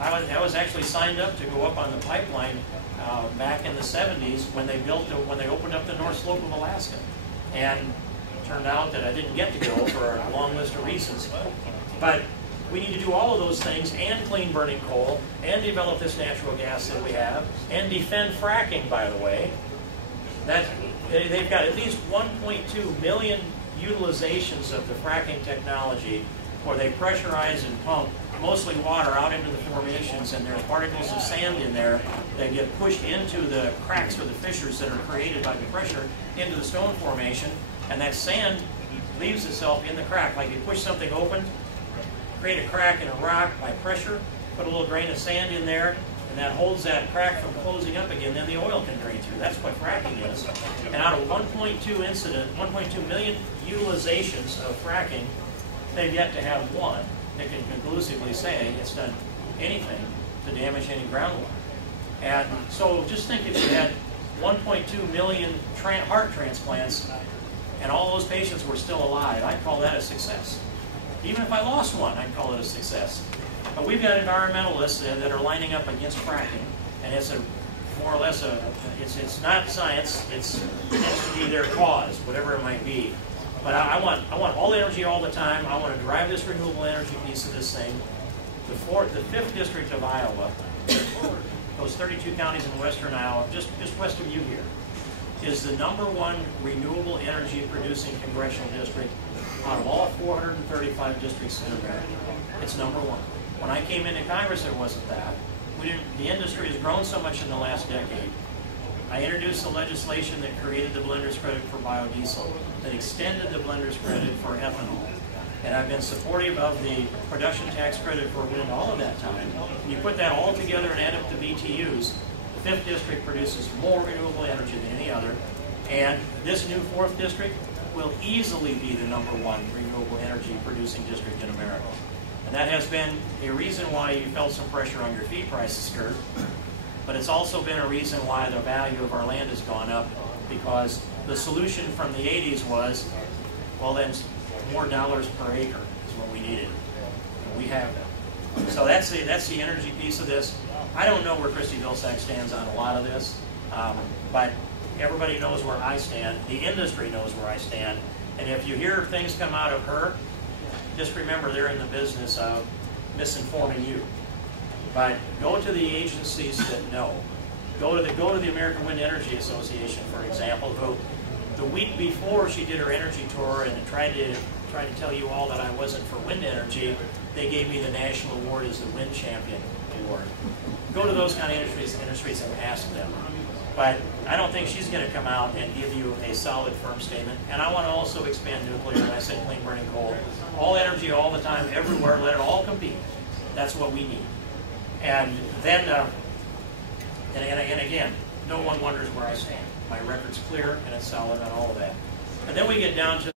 I was actually signed up to go up on the pipeline back in the 70s when they opened up the North Slope of Alaska, and it turned out that I didn't get to go for a long list of reasons. But we need to do all of those things and clean burning coal and develop this natural gas that we have and defend fracking, by the way. They've got at least 1.2 million utilizations of the fracking technology where they pressurize and pump mostly water out into the formations, and there's particles of sand in there that get pushed into the cracks or the fissures that are created by the pressure into the stone formation, and that sand leaves itself in the crack. Like you push something open, create a crack in a rock by pressure, put a little grain of sand in there, and that holds that crack from closing up again, then the oil can drain through. That's what fracking is. And out of 1.2 million utilizations of fracking, they've yet to have one that can conclusively say it's done anything to damage any groundwater. And so just think if you had 1.2 million heart transplants and all those patients were still alive, I'd call that a success. Even if I lost one, I'd call it a success. But we've got environmentalists that are lining up against fracking, and it's more or less it's not science, it tends to be their cause, whatever it might be. But I want all energy all the time. I want to drive this renewable energy piece of this thing. The 5th district of Iowa, those 32 counties in western Iowa, just west of you here, is the #1 renewable energy producing congressional district out of all 435 districts in America. It's #1. When I came into Congress, it wasn't that. The industry has grown so much in the last decade. I introduced the legislation that created the blender's credit for biodiesel, that extended the blender's credit for ethanol. And I've been supportive of the production tax credit for wind all of that time. And you put that all together and add up the BTUs, the 5th district produces more renewable energy than any other. And this new 4th district will easily be the #1 renewable energy producing district in America. And that has been a reason why you felt some pressure on your feed prices, Kurt. But it's also been a reason why the value of our land has gone up, because the solution from the 80s was, well, then more dollars per acre is what we needed. And we have that. So that's the energy piece of this. I don't know where Christy Vilsack stands on a lot of this, but everybody knows where I stand. The industry knows where I stand. And if you hear things come out of her, just remember they're in the business of misinforming you. But go to the agencies that know. Go to the American Wind Energy Association, for example, who the week before she did her energy tour and tried to tell you all that I wasn't for wind energy, they gave me the national award as the Wind Champion Award. Go to those kind of industries and ask them. But I don't think she's going to come out and give you a solid, firm statement. And I want to also expand nuclear, and I said clean burning coal. All energy, all the time, everywhere, let it all compete. That's what we need. And then, and again, no one wonders where I stand. My record's clear and it's solid on all of that. And then we get down to